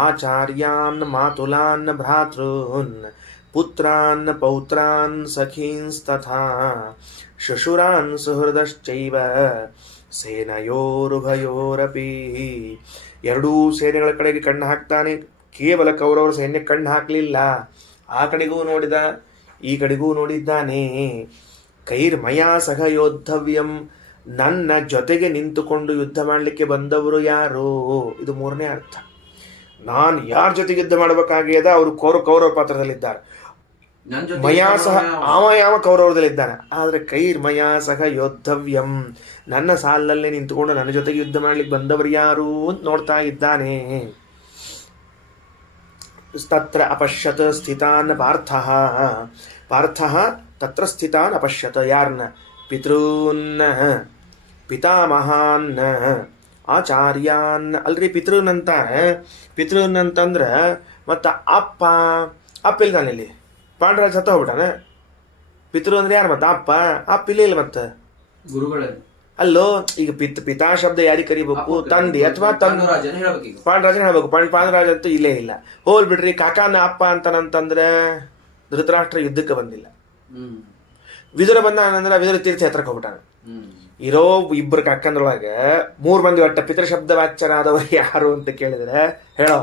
ಆಚಾರ್ಯಾನ್ ಮಾತುಲಾನ್ ಭ್ರಾತೃನ್ ಪುತ್ರಾನ್ ಪೌತ್ರಾನ್ ಸಖೀನ್ಸ್ತಥಾ ಶಶುರಾನ್ ಸುಹೃದಶ್ಚೈವ ಸೇನಯೋರುಭಯೋರಪಿ. ಎರಡೂ ಸೇನೆಗಳ ಕಡೆಗೆ ಕಣ್ಣು ಹಾಕ್ತಾನೆ. ಕೇವಲ ಕೌರವರ ಸೈನ್ಯಕ್ಕೆ ಕಣ್ಣು ಹಾಕಲಿಲ್ಲ, ಆ ಕಡೆಗೂ ನೋಡಿದ, ಈ ಕಡೆಗೂ ನೋಡಿದ್ದಾನೆ. ಕೈರ್ಮಯಾ ಸಹ ಯೋದ್ಧವ್ಯಂ, ನನ್ನ ಜೊತೆಗೆ ನಿಂತುಕೊಂಡು ಯುದ್ಧ ಮಾಡಲಿಕ್ಕೆ ಬಂದವರು ಯಾರು? ಇದು 3ನೇ ಅರ್ಥ. ನಾನು ಯಾರ ಜೊತೆಗೆ ಯುದ್ಧ ಮಾಡಬೇಕಾಗ್ಯದ ಅವರು ಕೌರವ ಪಾತ್ರದಲ್ಲಿದ್ದಾರೆ. ಮಯಾ ಸಹ ಯಾವ ಕೌರವರದಲ್ಲಿದ್ದಾನೆ. ಆದ್ರೆ ಕೈರ್ಮಯಾ ಸಹ ಯೋದ್ಧವ್ಯಂ, ನನ್ನ ಸಾಲಲ್ಲೇ ನಿಂತುಕೊಂಡು ನನ್ನ ಜೊತೆಗೆ ಯುದ್ಧ ಮಾಡ್ಲಿಕ್ಕೆ ಬಂದವರು ಯಾರು ಅಂತ ನೋಡ್ತಾ ಇದ್ದಾನೆ. ತತ್ರ ಅಪಶ್ಯತ್ ಸ್ಥಿತಾನ್ ಪಾರ್ಥಃ. ಪಾರ್ಥಃ ತತ್ರ ಸ್ಥಿತಾನ್ ಅಪಶ್ಯತ್. ಯಾರನ್ನ? ಪಿತೃನ್ನ, ಪಿತಾಮಹಾನ್ನ, ಆಚಾರ್ಯಾನ್. ಅಲ್ರಿ ಪಿತೃನಂತ, ಪಿತೃನಂತಂದ್ರ ಮತ್ತ ಅಪ್ಪ ಇಲ್ದಾನೆ ಇಲ್ಲಿ. ಪಾಂಡರಾಜ ಸತ್ತ ಹೋಗ್ಬಿಟ್ಟಾನೆ. ಪಿತೃ ಅಂದ್ರೆ ಯಾರು ಮತ್ತೆ? ಅಪ್ಪ ಇಲ್ಲೇ ಇಲ್ಲ ಮತ್ತೆ ಗುರುಗಳಲ್ಲಿ ಅಲ್ಲೋ. ಈಗ ಪಿತಾ ಶಬ್ದ ಯಾರಿಗೆ ಕರಿಬೇಕು? ತಂದೆ ಅಥವಾ ಪಾಂಡವರಾಜನ ಹೇಳ್ಬೇಕೀಗ. ಪಾಂಡರಾಜನ ಹೇಳ್ಬೇಕು. ಪಾಂಡರಾಜ ಅಂತೂ ಇಲ್ಲೇ ಇಲ್ಲ. ಹೋಲ್ ಬಿಡ್ರಿ, ಕಾಕಾನ ಅಪ್ಪ ಅಂತಾನಂತಂದ್ರೆ ಧೃತರಾಷ್ಟ್ರ ಯುದ್ಧಕ್ಕೆ ಬಂದಿಲ್ಲ. ಹ್ಮ್ ವಿದುರ ಬಂದಾನಂದ್ರೆ ವಿದುರ ತೀರ್ಥಯಾತ್ರಕ್ಕೆ ಹೋಗ್ಬಿಟ್ಟಾನ. ಹ್ಮ್ ಇರೋ ಇಬ್ಬರು ಕಾಕಂದ್ರೊಳಗೆ 3 ಮಂದಿ ಒಟ್ಟ ಪಿತೃಶಬ್ದ ವಾಚ್ಯನಾದವರು ಯಾರು ಅಂತ ಕೇಳಿದ್ರೆ ಹೇಳೋ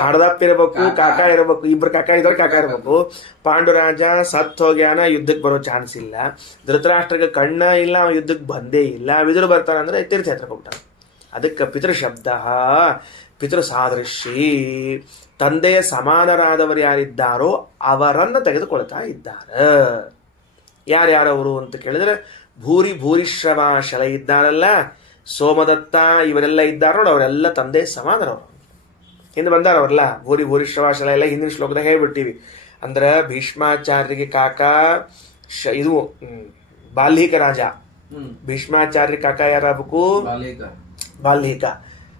ಹಾಡದಪ್ಪ ಇರಬೇಕು, ಕಾಕ ಇರಬೇಕು. ಇಬ್ರು ಕಾಕ ಇದ್ದವ್ರು ಕಾಕ ಇರಬೇಕು. ಪಾಂಡುರಾಜ ಸತ್ ಹೋಗ್ಯಾನ, ಯುದ್ಧಕ್ಕೆ ಬರೋ ಚಾನ್ಸ್ ಇಲ್ಲ. ಧೃತರಾಷ್ಟ್ರಗೆ ಕಣ್ಣ ಇಲ್ಲ, ಅವ ಯುದ್ಧಕ್ಕೆ ಬಂದೇ ಇಲ್ಲ. ವಿದುರ ಬರ್ತಾನಂದ್ರೆ ತೀರ್ಥಯಾತ್ರಕ್ಕೆ ಹೋಗ್ಬಿಟ್ಟಾನ. ಅದಕ್ಕೆ ಪಿತೃಶಬ್ದ ಪಿತೃ ಸಾದೃಶಿ, ತಂದೆಯ ಸಮಾನರಾದವರು ಯಾರಿದ್ದಾರೋ ಅವರನ್ನು ತೆಗೆದುಕೊಳ್ತಾ ಇದ್ದಾರೆ. ಯಾರ್ಯಾರವರು ಅಂತ ಕೇಳಿದ್ರೆ ಭೂರಿಶ್ರವಾಶಲ ಇದ್ದಾರಲ್ಲ, ಸೋಮದತ್ತ ಇವರೆಲ್ಲ ಇದ್ದಾರೆ ನೋಡಿ, ಅವರೆಲ್ಲ ತಂದೆ ಸಮಾನರವರು. ಹಿಂದೆ ಬಂದಾರ ಅವರೆಲ್ಲ. ಭೂರಿಶ್ರವಾಶಲ ಎಲ್ಲ ಹಿಂದಿನ ಶ್ಲೋಕದಾಗ ಹೇಳ್ಬಿಟ್ಟಿವಿ. ಅಂದ್ರೆ ಭೀಷ್ಮಾಚಾರ್ಯರಿಗೆ ಕಾಕ ಇದು ಬಾಲ್ಹಿಕ ರಾಜ. ಭೀಷ್ಮಾಚಾರ್ಯ ಕಾಕ ಯಾರಾಗಬೇಕು? ಬಾಲ್ಹಿಕ.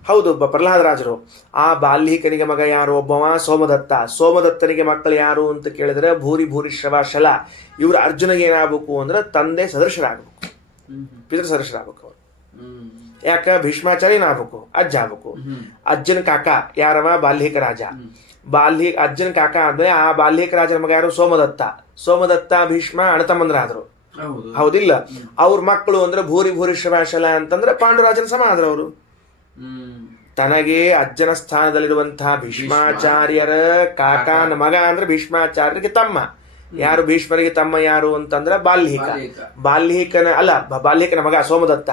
ಹೌದು, ಪ್ರಹ್ಲಾದರಾಜರು. ಆ ಬಾಲ್ಹಿಕನಿಗೆ ಮಗ ಯಾರು? ಒಬ್ಬವ ಸೋಮದತ್ತ. ಸೋಮದತ್ತನಿಗೆ ಮಕ್ಕಳು ಯಾರು ಅಂತ ಕೇಳಿದ್ರೆ ಭೂರಿಶ್ರವಾಶಲ. ಇವರು ಅರ್ಜುನಿಗೆ ಏನಾಗಬೇಕು ಅಂದ್ರೆ ತಂದೆ ಸದೃಶರಾಗಬೇಕು, ಪಿತೃ ಸದೃಶರಾಗಬೇಕು ಅವರು. ಯಾಕ? ಭೀಷ್ಮಾಚಾರ್ಯನಾಗಬೇಕು, ಅಜ್ಜ ಆಗ್ಬೇಕು. ಅಜ್ಜನ ಕಾಕ ಯಾರವ? ಬಾಲ್ಹಿಕ ರಾಜ. ಅಜ್ಜನ ಕಾಕ ಆದ್ಮೇಲೆ ಆ ಬಾಲ್ಹಿಕ ರಾಜನ ಮಗ ಯಾರು? ಸೋಮದತ್ತ. ಸೋಮದತ್ತ ಭೀಷ್ಮ ಅಣ್ಣತಮ್ಮಂದ್ರಾದ್ರು. ಹೌದಿಲ್ಲ? ಅವ್ರ ಮಕ್ಕಳು ಅಂದ್ರೆ ಭೂರಿಶ್ರವಾಶಲ ಅಂತಂದ್ರೆ ಪಾಂಡುರಾಜನ ಸಮ ಆದ್ರ ಅವರು. ತನಗೆ ಅಜ್ಜನ ಸ್ಥಾನದಲ್ಲಿರುವಂತಹ ಭೀಷ್ಮಾಚಾರ್ಯರ ಕಾಕನ ಮಗ ಅಂದ್ರೆ ಭೀಷ್ಮಾಚಾರ್ಯರಿಗೆ ತಮ್ಮ ಯಾರು? ಭೀಷ್ಮರಿಗೆ ತಮ್ಮ ಯಾರು ಅಂತಂದ್ರೆ ಬಾಲ್ಹಿಕ. ಬಾಲ್ಹಿಕನ ಮಗ ಸೋಮದತ್ತ.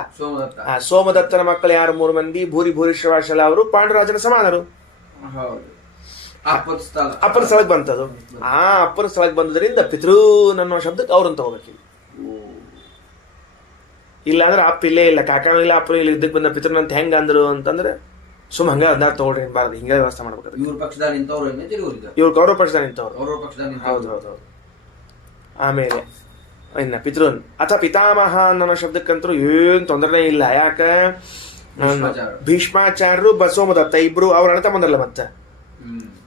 ಸೋಮದತ್ತನ ಮಕ್ಕಳು ಯಾರು? 3 ಮಂದಿ. ಭೂರಿಶ್ರವಾಶಲ ಅವರು ಪಾಂಡುರಾಜನ ಸಮಾನರು. ಅಪ್ಪನ ಸ್ಥಳಕ್ಕೆ ಬಂತದು. ಆ ಅಪ್ಪನ ಸ್ಥಳಕ್ಕೆ ಬಂದದ್ರಿಂದ ಪಿತೃ ಅನ್ನೋ ಶಬ್ದಕ್ಕೆ ಅವ್ರನ್ನ ತಗೋಬೇಕಿಲ್ಲ. ಇಲ್ಲ ಅಂದ್ರೆ ಅಪ್ಪ ಇಲ್ಲೇ ಇಲ್ಲ, ಕಾಕನೂ ಇಲ್ಲ, ಅಪ್ಪನೂ ಇಲ್ಲ, ಯುದ್ಧಕ್ಕೆ ಬಂದ ಪಿತೃನಂತ ಹೆಂಗ ಅಂದ್ರು ಅಂತಂದ್ರೆ ಸುಮ್ ಹಂಗ ಅದನ್ನ ತಗೊಳ್ರಿ ಬಾರ್ದು, ಹಿಂಗ ವ್ಯವಸ್ಥೆ ಮಾಡ್ಬೇಕು. ಇವ್ರ ಪಕ್ಷದಾಗ ನಿಂತವ್ರು, ಇವ್ರು ಕೌರವ ಪಕ್ಷದಾಗ ನಿಂತವ್ರು. ಹೌದು. ಆಮೇಲೆ ಇನ್ನ ಪಿತೃನ್ ಅಥವಾ ಪಿತಾಮಹ ಅನ್ನೋ ಶಬ್ದಕ್ಕಂತೂ ಏನ್ ತೊಂದರೆನೇ ಇಲ್ಲ. ಯಾಕ? ಭೀಷ್ಮಾಚಾರ್ಯರು ಸೋಮದತ್ತ ಇಬ್ರು ಅವ್ರ ಅಣ್ಣತಮ್ಮಂದ್ರಲ್ಲ. ಮತ್ತೆ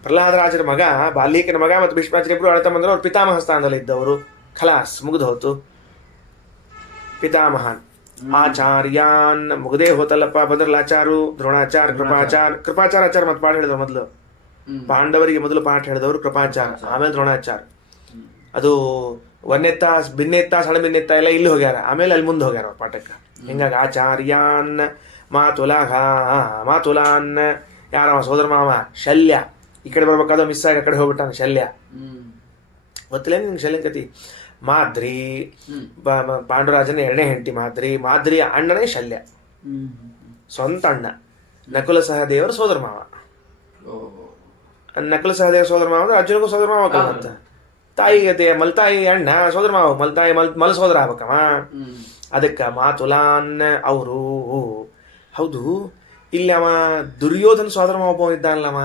ಪ್ರಹ್ಲಾದರಾಜರ ಮಗ ಬಾಲ್ಹಿಕನ ಮಗ ಮತ್ತು ಭೀಷ್ಮಾಚಾರ್ಯ ಇಬ್ರು ಅಣ್ಣತಮ್ಮಂದ್ರು. ಅವ್ರು ಪಿತಾಮಹ ಸ್ಥಾನದಲ್ಲಿ ಇದ್ದವರು. ಖಲಾಸ್, ಮುಗಿದು ಹೋತು. ಪಿತಾಮಹನ್ ಆಚಾರ್ಯಾನ್ ಮುಗದೇ ಹೋತಲ್ಲಪ್ಪ. ಬದರ್ಲಾಚಾರು, ದ್ರೋಣಾಚಾರ್ಯ, ಕೃಪಾಚಾರ ಆಚಾರ ಮತ್ತೆ ಪಾಠ ಹೇಳಿದವರು. ಮೊದಲು ಪಾಂಡವರಿಗೆ ಮೊದಲು ಪಾಠ ಹೇಳಿದವರು ಕೃಪಾಚಾರ, ಆಮೇಲೆ ದ್ರೋಣಾಚಾರ. ಅದು ಒಂದೆತ್ತ ಭಿನ್ನೆತ್ತ ಸಣ್ಣ ಭಿನ್ನೆತ್ತ ಎಲ್ಲ ಇಲ್ಲಿ ಹೋಗ್ಯಾರ, ಆಮೇಲೆ ಅಲ್ಲಿ ಮುಂದೆ ಹೋಗ್ಯಾರ ಅವ್ರ ಪಾಠಕ್ಕೆ. ಹಿಂಗಾಗಿ ಆಚಾರ್ಯಾನ್ ಮಾತುಲಾನ್ ಯಾರವ? ಸೋದರ ಮಾವ ಶಲ್ಯ. ಈ ಕಡೆ ಬರ್ಬೇಕಾದ ಮಿಸ್ ಆಗಿ ಆ ಕಡೆ ಹೋಗ್ಬಿಟ್ಟಾನ ಶಲ್ಯ. ಗೊತ್ತಿಲ್ಲ ನಿಂಗೆ ಶಲ್ಯನ ಕತಿ? ಮಾದ್ರಿ ಪಾಂಡುರಾಜನ 2ನೇ ಹೆಂಡತಿ ಮಾದ್ರಿ ಅಣ್ಣನೇ ಶಲ್ಯ, ಸ್ವಂತ ಅಣ್ಣ. ನಕುಲ ಸಹದೇವರ ಸೋದರ ಮಾವ. ನಕುಲ ಸಹದೇವ ಸೋದರ ಮಾವ ಅಂದ್ರೆ ಅರ್ಜುನಿಗೂ ಸೋದರ ಮಾವ ಅಂತ. ತಾಯಿಗೆ ಮಲ್ತಾಯಿ ಅಣ್ಣ ಸೋದರ ಮಾವ, ಮಲ್ ಸೋದರ ಆಗ್ಬೇಕವ. ಅದಕ್ಕ ಮಾತುಲಾನ್ ಅವರು. ಹೌದು, ಇಲ್ಲಿ ಅವ ದುರ್ಯೋಧನ ಸೋದರ ಮಾವ ಒಬ್ಬ ಇದ್ದಾನಲ್ಲವ,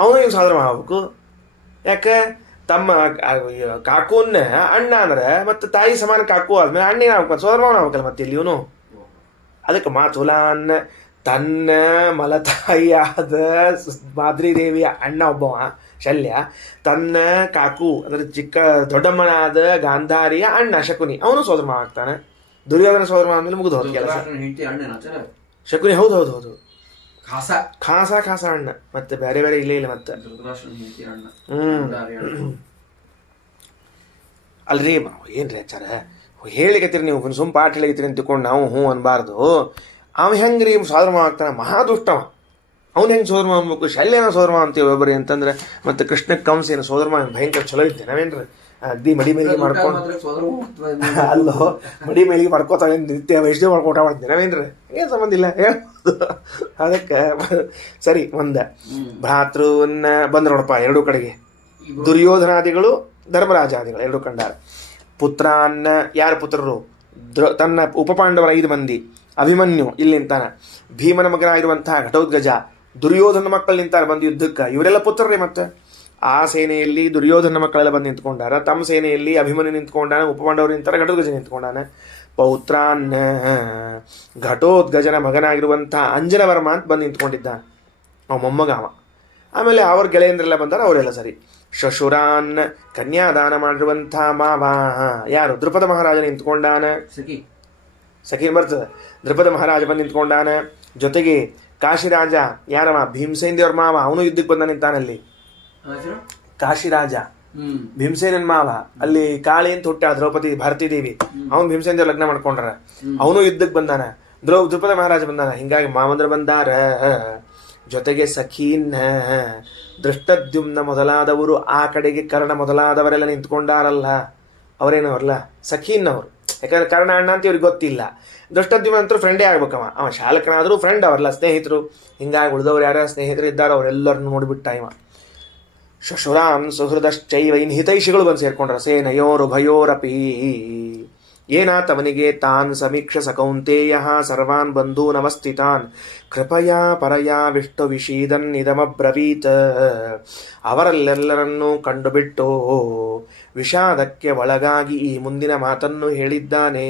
ಅವನು ಇವ್ ಸೋದರ ಮಾವ ಆಗ್ಬೇಕು. ಯಾಕ? ತಮ್ಮ ಕಾಕೂನ್ನ ಅಣ್ಣ ಅಂದ್ರೆ ಮತ್ತೆ ತಾಯಿ ಸಮಾನ ಕಾಕು ಆದ್ಮೇಲೆ ಅಣ್ಣಿನ ಆಗ್ಬೇಕು, ಸೋದರ ಮಾವನ ಆಗ್ಬೇಕಲ್ಲ ಮತ್ತೆ ಇಲ್ಲಿ ಇವನು. ಅದಕ್ಕೆ ಮಾತುಲಾನ್ ತನ್ನ ಮಲತಾಯಿಯಾದ ಮಾದ್ರಿ ದೇವಿಯ ಅಣ್ಣ ಒಬ್ಬವ ಶಲ್ಯ, ತನ್ನ ಕಾಕು ಅಂದ್ರೆ ದೊಡ್ಡಮ್ಮನಾದ ಗಾಂಧಾರಿಯ ಅಣ್ಣ ಶಕುನಿ, ಅವನು ಸೋದರ ಮಾವ ಆಗ್ತಾನೆ. ದುರ್ಯೋಧನ ಸೋದರ ಮಾವ ಮೇಲೆ ಮುಗಿದು ಹೋದ ಕೆಲಸ. ಶಕುನಿ ಹೌದು ಖಾಸ ಅಣ್ಣ, ಮತ್ತೆ ಬೇರೆ ಇಲ್ಲೇ ಇಲ್ಲ ಮತ್ತೆ. ಅಲ್ರಿ ಏನ್ರಿ ಆಚಾರ ಹೇಳಿಕತ್ತೀರಿ ನೀವು, ಸುಮ್ ಪಾಠ ಹೇಳಿಕತ್ತೀರಿ ಅಂತ ತಿಳ್ಕೊಂಡು ನಾವು ಹ್ಞೂ ಅನ್ಬಾರ್ದು. ಅವ ಹೆಂಗ್ರಿ ಸೋದರ ಮಾವ ಆಗ್ತಾನ? ಮಹಾದುಷ್ಟವ. ಅವ್ನು ಹೆಂಗೆ ಸೋದರ ಮಾವ ಅನ್ಬೇಕು? ಶಲ್ಯನ ಸೋದರ ಮಾವ ಅಂತೀವಿ ಒಬ್ಬರಿ ಅಂತಂದ್ರೆ. ಮತ್ತೆ ಕೃಷ್ಣ ಕಂಸ ಏನು ಸೋದರ ಮಾವ ಭಯಂಕರ ಚಲೋ ಇದ್ದೆ ನಾವೇನ್ರಿ? ಅಗ್ದಿ ಮಡಿ ಮೇಲಿಗೆ ಮಾಡ್ಕೊಂಡು ಅಲ್ಲೋ ಮಡಿ ಮೇಲಿಗೆ ಮಾಡ್ಕೋತಾವೆ ನಿತ್ಯ ವೈಷ್ಣವ ಮಾಡ್ಕೊಟ ಮಾಡ್ತೀನಿ ನಾವೇನ್ರಿ? ಏನ್ ಸಂಬಂಧ ಇಲ್ಲ ಹೇಳ್ಬೋದು. ಅದಕ್ಕೆ ಸರಿ. ಒಂದ ಭ್ರಾತೃನ್ನ ಬಂದ್ರ ನೋಡಪ್ಪ ಎರಡೂ ಕಡೆಗೆ. ದುರ್ಯೋಧನಾದಿಗಳು ಧರ್ಮರಾಜಾದಿಗಳು ಎರಡೂ ಕಂಡಾರ. ಪುತ್ರಾನ್ನ ಯಾರ ಪುತ್ರರು? ತನ್ನ ಉಪಪಾಂಡವರ 5 ಮಂದಿ. ಅಭಿಮನ್ಯು ಇಲ್ಲಿ ನಿಂತಾನ. ಭೀಮನ ಮಗನಾಗಿರುವಂತಹ ಘಟೋದ್ಗಜ. ದುರ್ಯೋಧನ ಮಕ್ಕಳು ನಿಂತಾರ ಬಂದು ಯುದ್ಧಕ್ಕೆ. ಇವರೆಲ್ಲ ಪುತ್ರರೇ. ಮತ್ತೆ ಆ ಸೇನೆಯಲ್ಲಿ ದುರ್ಯೋಧನ ಮಕ್ಕಳೆಲ್ಲ ಬಂದು ನಿಂತ್ಕೊಂಡಾರ. ತಮ್ಮ ಸೇನೆಯಲ್ಲಿ ಅಭಿಮನ್ಯು ನಿಂತ್ಕೊಂಡಾನ, ಉಪಪಾಂಡವರು ನಿಂತಾರ, ಘಟೋದ್ಗಜ ನಿಂತ್ಕೊಂಡಾನ. ಪೌತ್ರಾನ್ನ ಘಟೋದ್ಗಜನ ಮಗನಾಗಿರುವಂತಹ ಅಂಜನವರ್ಮ ಅಂತ ಬಂದು ನಿಂತ್ಕೊಂಡಿದ್ದ. ಅವ ಮೊಮ್ಮಗ ಅವ. ಆಮೇಲೆ ಅವ್ರ ಗೆಳೆಯಂದ್ರೆಲ್ಲ ಬಂದಾರ, ಅವರೆಲ್ಲ ಸರಿ. ಶಶುರಾನ್ ಕನ್ಯಾದಾನ ಮಾಡಿರುವಂಥ ಮಾವ ಯಾರು? ದೃಪದ ಮಹಾರಾಜ ನಿಂತ್ಕೊಂಡಾನ. ಸಖಿ ಸಖೀನ್ ಬರ್ತದೆ. ದೃಪದ ಮಹಾರಾಜ ಬಂದು ನಿಂತ್ಕೊಂಡಾನ. ಜೊತೆಗೆ ಕಾಶಿರಾಜ ಯಾರವ? ಭೀಮಸೇನ್ ದೇವ್ರ ಮಾವ, ಅವನು ಯುದ್ಧಕ್ಕೆ ಬಂದ ನಿಂತಾನಲ್ಲಿ. ಹೆಸರು ಕಾಶಿರಾಜ ಭೀಮಸೇನನ್ ಮಾವ. ಅಲ್ಲಿ ಕಾಳಿ ಅಂತ ಹುಟ್ಟ ದ್ರೌಪದಿ ಭಾರತೀ ದೇವಿ, ಅವನು ಭೀಮಸೇನ್ ದೇವ್ರ ಲಗ್ನ ಮಾಡ್ಕೊಂಡ್ರ, ಅವನು ಯುದ್ಧಕ್ಕೆ ಬಂದಾನ. ದೃಪದ ಮಹಾರಾಜ ಬಂದಾನ. ಹಿಂಗಾಗಿ ಮಾವಂದ್ರ ಬಂದಾರ. ಜೊತೆಗೆ ಸಖೀನ್ ದೃಷ್ಟದ್ಯುಮ್ನ ಮೊದಲಾದವರು, ಆ ಕಡೆಗೆ ಕರ್ಣ ಮೊದಲಾದವರೆಲ್ಲ ನಿಂತ್ಕೊಂಡಾರಲ್ಲ, ಅವರೇನು ಅವರಲ್ಲ ಸಖೀನ್ ಅವರು. ಯಾಕಂದ್ರೆ ಕರ್ಣ ಅಣ್ಣ ಅಂತ ಇವ್ರಿಗೆ ಗೊತ್ತಿಲ್ಲ. ದೃಷ್ಟದ್ಯುಮ್ನ ಅಂತೂ ಫ್ರೆಂಡೇ ಆಗ್ಬೇಕವ, ಅವ ಶಾಲಕನಾದರೂ ಫ್ರೆಂಡ್, ಅವರಲ್ಲ ಸ್ನೇಹಿತರು. ಹಿಂಗಾಗಿ ಉಳಿದವ್ರು ಯಾರ್ಯಾರು ಸ್ನೇಹಿತರು ಇದ್ದಾರೋ ಅವರೆಲ್ಲರನ್ನು ನೋಡಿಬಿಟ್ಟ ಇವ. ಶಶುರಾನ್ ಸುಹೃದಶ್ಚೈವ, ಇನ್ ಹಿತೈಷಿಗಳು ಬಂದು ಸೇರ್ಕೊಂಡ್ರ. ಸೇನಯೋರುಭಯೋರಪಿ ಏನಾತವನಿಗೆ ತಾನ್ ಸಮೀಕ್ಷ ಸಕೌಂತೇಯ ಸರ್ವಾನ್ ಬಂಧೂನವಸ್ಥಿತಾನ್ ಕೃಪಯಾ ಪರಯಾ ವಿಷ್ಣು ವಿಷೀದನ್ ಇದಮಬ್ರವೀತ್. ಅವರಲ್ಲೆಲ್ಲರನ್ನೂ ಕಂಡುಬಿಟ್ಟು ವಿಷಾದಕ್ಕೆ ಒಳಗಾಗಿ ಈ ಮುಂದಿನ ಮಾತನ್ನು ಹೇಳಿದ್ದಾನೆ.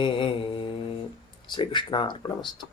ಶ್ರೀಕೃಷ್ಣ ಅರ್ಪಣಮಸ್ತು.